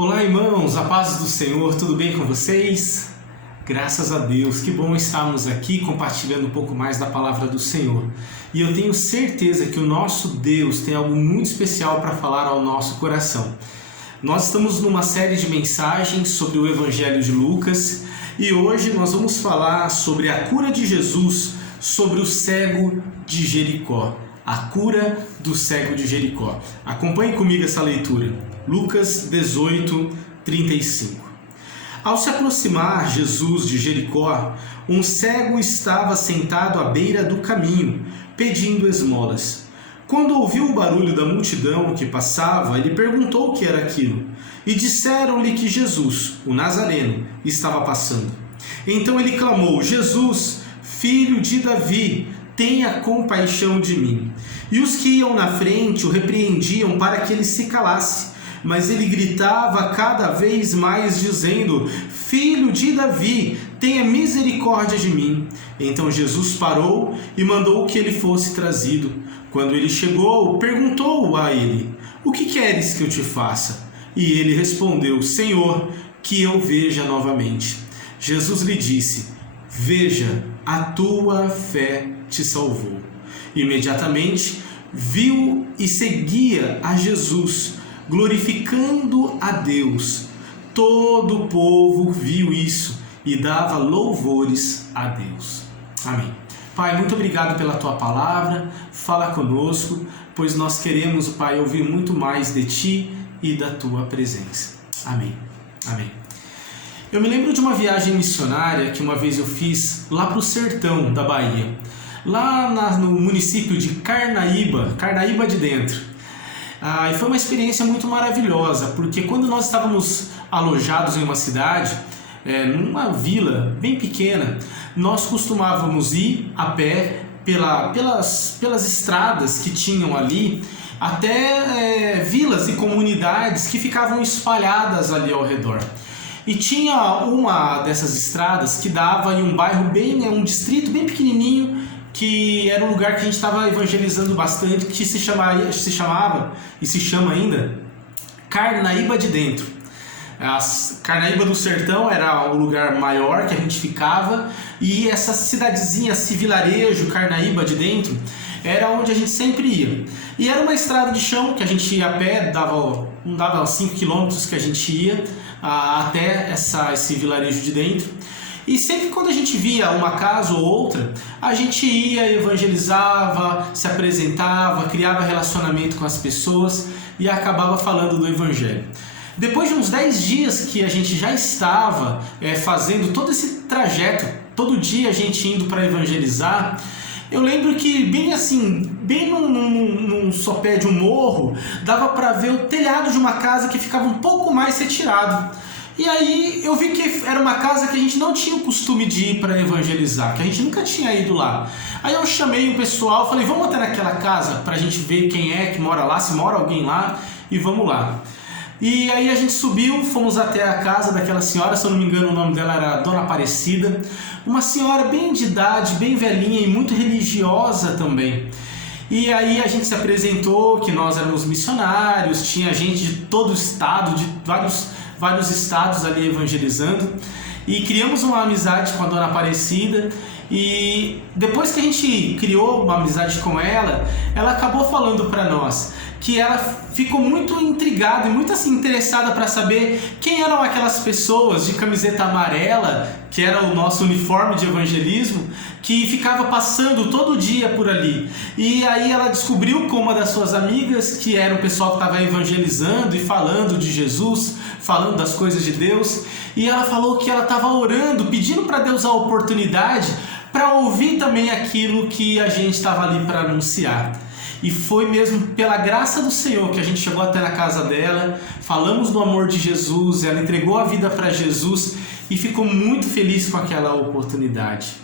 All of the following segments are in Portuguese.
Olá, irmãos, a paz do Senhor, tudo bem com vocês? Graças a Deus, que bom estarmos aqui compartilhando um pouco mais da palavra do Senhor. E eu tenho certeza que o nosso Deus tem algo muito especial para falar ao nosso coração. Nós estamos numa série de mensagens sobre o Evangelho de Lucas e hoje nós vamos falar sobre a cura de Jesus sobre o cego de Jericó. A cura do cego de Jericó. Acompanhe comigo essa leitura. Lucas 18, 35. Ao se aproximar Jesus de Jericó, um cego estava sentado à beira do caminho, pedindo esmolas. Quando ouviu o barulho da multidão que passava, ele perguntou o que era aquilo. E disseram-lhe que Jesus, o Nazareno, estava passando. Então ele clamou: Jesus, filho de Davi, tenha compaixão de mim. E os que iam na frente o repreendiam para que ele se calasse. Mas ele gritava cada vez mais, dizendo: Filho de Davi, tenha misericórdia de mim. Então Jesus parou e mandou que ele fosse trazido. Quando ele chegou, perguntou a ele: O que queres que eu te faça? E ele respondeu: Senhor, que eu veja novamente. Jesus lhe disse: Veja, a tua fé te salvou. Imediatamente viu e seguia a Jesus, glorificando a Deus. Todo o povo viu isso e dava louvores a Deus. Amém. Pai, muito obrigado pela tua palavra. Fala conosco, pois nós queremos, Pai, ouvir muito mais de ti e da tua presença. Amém. Amém. Eu me lembro de uma viagem missionária que uma vez eu fiz lá para o sertão da Bahia, lá no município de Carnaíba de Dentro. E foi uma experiência muito maravilhosa, porque quando nós estávamos alojados em uma cidade, numa vila bem pequena, nós costumávamos ir a pé pelas estradas que tinham ali, até vilas e comunidades que ficavam espalhadas ali ao redor. E tinha uma dessas estradas que dava em um bairro um distrito bem pequenininho, que era um lugar que a gente estava evangelizando bastante, que se chamava e se chama ainda Carnaíba de Dentro. A Carnaíba do Sertão era o lugar maior que a gente ficava, e essa cidadezinha, esse vilarejo Carnaíba de Dentro, era onde a gente sempre ia. E era uma estrada de chão que a gente ia a pé, não dava 5 quilômetros que a gente ia até esse vilarejo de dentro. E sempre quando a gente via uma casa ou outra, a gente ia, evangelizava, se apresentava, criava relacionamento com as pessoas e acabava falando do Evangelho. Depois de uns 10 dias que a gente já estava fazendo todo esse trajeto, todo dia a gente indo para evangelizar, eu lembro que bem num sopé de um morro, dava para ver o telhado de uma casa que ficava um pouco mais retirado. E aí eu vi que era uma casa que a gente não tinha o costume de ir para evangelizar, que a gente nunca tinha ido lá. Aí eu chamei o pessoal, falei: vamos até naquela casa para a gente ver quem é que mora lá, se mora alguém lá, e vamos lá. E aí a gente subiu, fomos até a casa daquela senhora, se eu não me engano o nome dela era Dona Aparecida, uma senhora bem de idade, bem velhinha e muito religiosa também. E aí a gente se apresentou que nós éramos missionários, tinha gente de todo o estado, de vários estados ali evangelizando, e criamos uma amizade com a Dona Aparecida. E depois que a gente criou uma amizade com ela acabou falando para nós que ela ficou muito intrigada e muito interessada para saber quem eram aquelas pessoas de camiseta amarela, que era o nosso uniforme de evangelismo, que ficava passando todo dia por ali. E aí ela descobriu com uma das suas amigas que era o pessoal que estava evangelizando e falando de Jesus, falando das coisas de Deus, e ela falou que ela estava orando, pedindo para Deus a oportunidade para ouvir também aquilo que a gente estava ali para anunciar. E foi mesmo pela graça do Senhor que a gente chegou até na casa dela, falamos do amor de Jesus, ela entregou a vida para Jesus e ficou muito feliz com aquela oportunidade.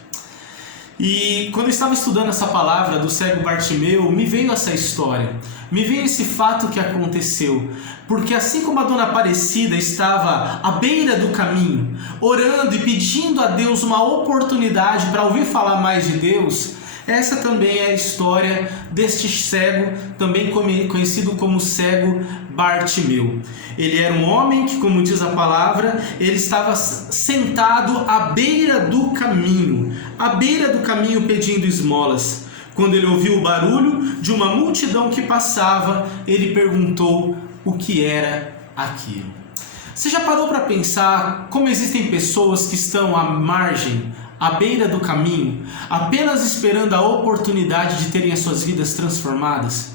E quando eu estava estudando essa palavra do cego Bartimeu, me veio essa história, me veio esse fato que aconteceu, porque assim como a Dona Aparecida estava à beira do caminho, orando e pedindo a Deus uma oportunidade para ouvir falar mais de Deus, Essa também é a história deste cego, também conhecido como cego Bartimeu. Ele era um homem que, como diz a palavra, ele estava sentado à beira do caminho pedindo esmolas. Quando ele ouviu o barulho de uma multidão que passava, ele perguntou o que era aquilo. Você já parou para pensar como existem pessoas que estão à margem, à beira do caminho, apenas esperando a oportunidade de terem as suas vidas transformadas?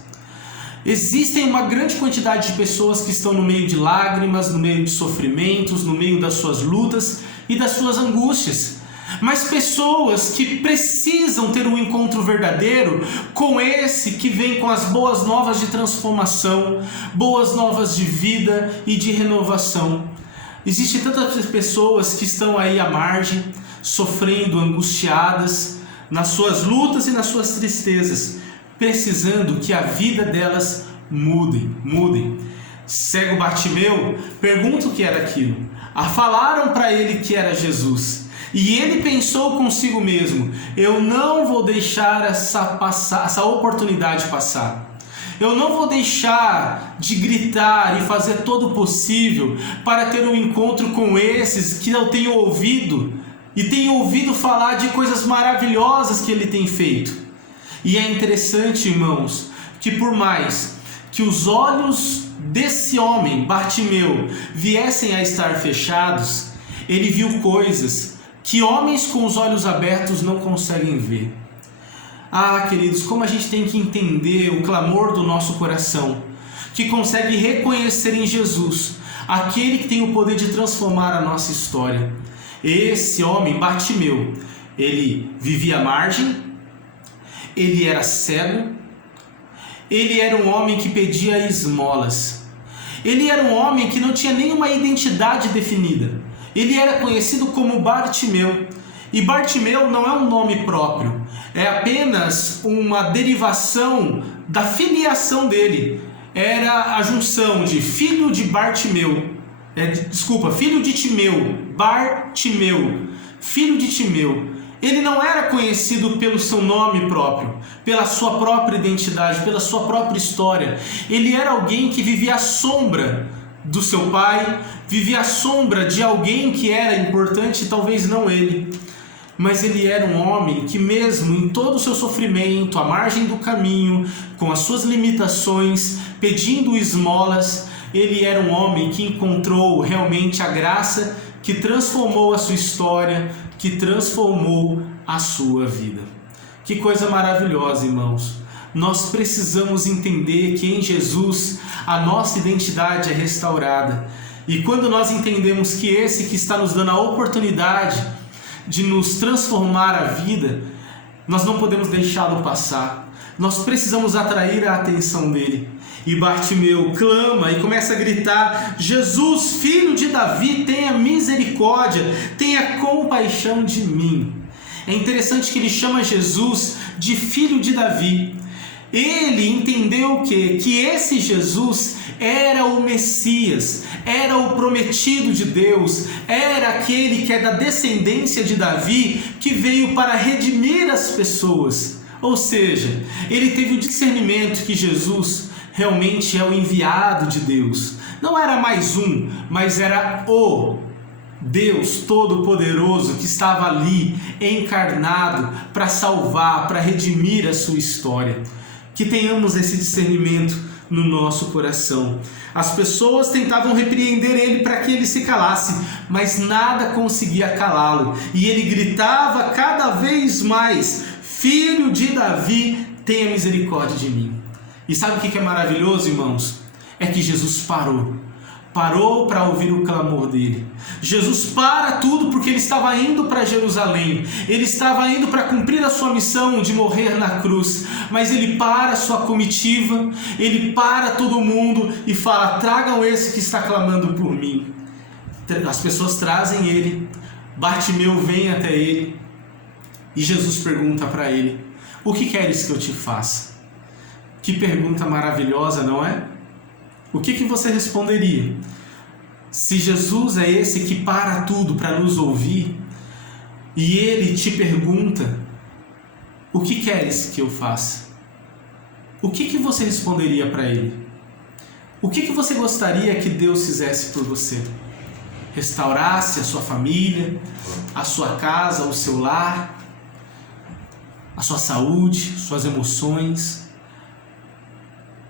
Existem uma grande quantidade de pessoas que estão no meio de lágrimas, no meio de sofrimentos, no meio das suas lutas e das suas angústias. Mas pessoas que precisam ter um encontro verdadeiro com esse que vem com as boas novas de transformação, boas novas de vida e de renovação. Existem tantas pessoas que estão aí à margem, sofrendo, angustiadas, nas suas lutas e nas suas tristezas, precisando que a vida delas mudem. Cego Bartimeu pergunta o que era aquilo. Falaram para ele que era Jesus. E ele pensou consigo mesmo: eu não vou deixar essa oportunidade passar. Eu não vou deixar de gritar e fazer todo o possível para ter um encontro com esses que eu tenho ouvido e tenho ouvido falar de coisas maravilhosas que ele tem feito. E é interessante, irmãos, que por mais que os olhos desse homem, Bartimeu, viessem a estar fechados, ele viu coisas que homens com os olhos abertos não conseguem ver. Queridos, como a gente tem que entender o clamor do nosso coração, que consegue reconhecer em Jesus aquele que tem o poder de transformar a nossa história. Esse homem, Bartimeu, ele vivia à margem, ele era cego, ele era um homem que pedia esmolas, ele era um homem que não tinha nenhuma identidade definida. Ele era conhecido como Bartimeu, e Bartimeu não é um nome próprio, é apenas uma derivação da filiação dele. Era a junção de filho de Bartimeu, filho de Timeu, Bartimeu, filho de Timeu. Ele não era conhecido pelo seu nome próprio, pela sua própria identidade, pela sua própria história. Ele era alguém que vivia à sombra do seu pai, vivia à sombra de alguém que era importante, talvez não ele. Mas ele era um homem que, mesmo em todo o seu sofrimento, à margem do caminho, com as suas limitações, pedindo esmolas, ele era um homem que encontrou realmente a graça que transformou a sua história, que transformou a sua vida. Que coisa maravilhosa, irmãos! Nós precisamos entender que em Jesus a nossa identidade é restaurada. E quando nós entendemos que esse que está nos dando a oportunidade de nos transformar a vida, nós não podemos deixá-lo passar. Nós precisamos atrair a atenção dele. E Bartimeu clama e começa a gritar: Jesus, filho de Davi, tenha misericórdia, tenha compaixão de mim. É interessante que ele chama Jesus de filho de Davi. Ele entendeu que esse Jesus era o Messias, era o prometido de Deus, era aquele que é da descendência de Davi, que veio para redimir as pessoas. Ou seja, ele teve o discernimento que Jesus realmente é o enviado de Deus. Não era mais um, mas era o Deus Todo-Poderoso que estava ali, encarnado, para salvar, para redimir a sua história. Que tenhamos esse discernimento no nosso coração. As pessoas tentavam repreender ele para que ele se calasse, mas nada conseguia calá-lo. E ele gritava cada vez mais: Filho de Davi, tenha misericórdia de mim. E sabe o que é maravilhoso, irmãos? É que Jesus parou para ouvir o clamor dele. Jesus para tudo porque ele estava indo para Jerusalém. Ele estava indo para cumprir a sua missão de morrer na cruz. Mas ele para a sua comitiva, ele para todo mundo e fala: tragam esse que está clamando por mim. As pessoas trazem ele, Bartimeu vem até ele e Jesus pergunta para ele: o que queres que eu te faça? Que pergunta maravilhosa, não é? O que você responderia? Se Jesus é esse que para tudo para nos ouvir, e ele te pergunta: o que queres que eu faça? O que você responderia para ele? O que você gostaria que Deus fizesse por você? Restaurasse a sua família, a sua casa, o seu lar, a sua saúde, suas emoções,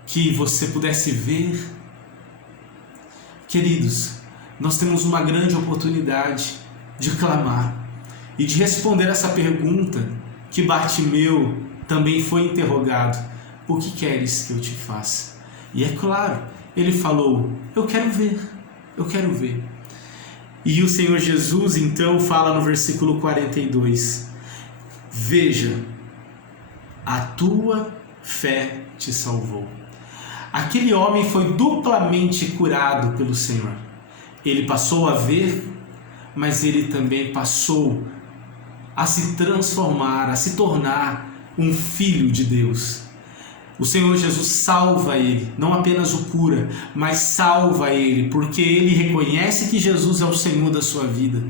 que você pudesse ver. Queridos, nós temos uma grande oportunidade de clamar e de responder essa pergunta que Bartimeu também foi interrogado: o que queres que eu te faça? E é claro, ele falou: eu quero ver, eu quero ver. E o Senhor Jesus então fala no versículo 42: veja, a tua fé te salvou. Aquele homem foi duplamente curado pelo Senhor. Ele passou a ver, mas ele também passou a se transformar, a se tornar um filho de Deus. O Senhor Jesus salva ele, não apenas o cura, mas salva ele, porque ele reconhece que Jesus é o Senhor da sua vida.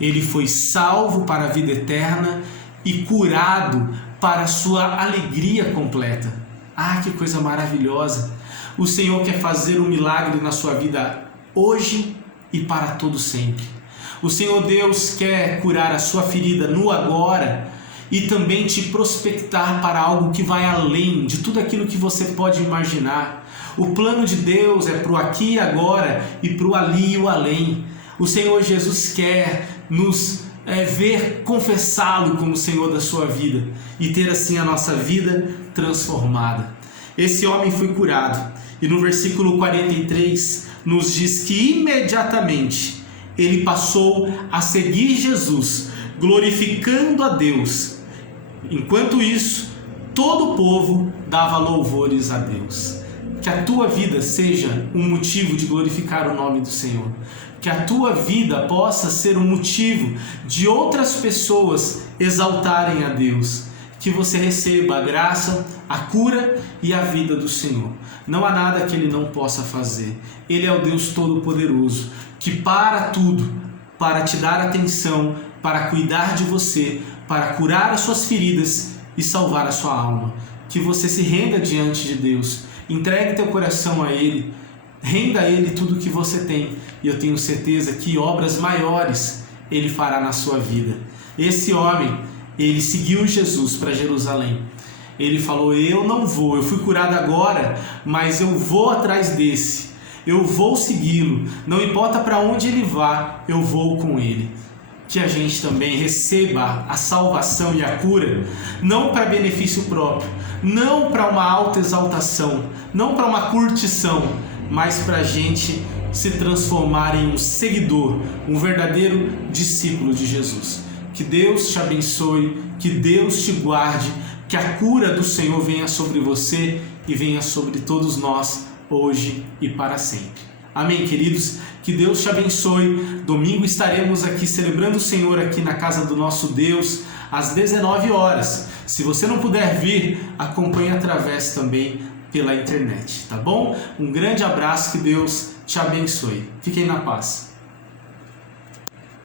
Ele foi salvo para a vida eterna e curado para a sua alegria completa. Ah, que coisa maravilhosa! O Senhor quer fazer um milagre na sua vida hoje e para todo sempre. O Senhor Deus quer curar a sua ferida no agora e também te prospectar para algo que vai além de tudo aquilo que você pode imaginar. O plano de Deus é para o aqui e agora e para o ali e o além. O Senhor Jesus quer nos ver confessá-lo como Senhor da sua vida e ter assim a nossa vida transformada. Esse homem foi curado e no versículo 43 nos diz que imediatamente ele passou a seguir Jesus, glorificando a Deus. Enquanto isso, todo o povo dava louvores a Deus. Que a tua vida seja um motivo de glorificar o nome do Senhor. Que a tua vida possa ser um motivo de outras pessoas exaltarem a Deus. Que você receba a graça, a cura e a vida do Senhor. Não há nada que Ele não possa fazer. Ele é o Deus Todo-Poderoso, que para tudo, para te dar atenção, para cuidar de você, para curar as suas feridas e salvar a sua alma. Que você se renda diante de Deus, entregue teu coração a Ele, renda a Ele tudo o que você tem, e eu tenho certeza que obras maiores Ele fará na sua vida. Esse homem, ele seguiu Jesus para Jerusalém. Ele falou: eu não vou, eu fui curado agora, mas eu vou atrás desse, eu vou segui-lo, não importa para onde ele vá, eu vou com ele. Que a gente também receba a salvação e a cura, não para benefício próprio, não para uma autoexaltação, não para uma curtição, mas para a gente se transformar em um seguidor, um verdadeiro discípulo de Jesus. Que Deus te abençoe, que Deus te guarde, que a cura do Senhor venha sobre você e venha sobre todos nós, hoje e para sempre. Amém, queridos? Que Deus te abençoe. Domingo estaremos aqui celebrando o Senhor aqui na casa do nosso Deus, às 19 horas. Se você não puder vir, acompanhe através também pela internet, tá bom? Um grande abraço, que Deus te abençoe. Fiquem na paz.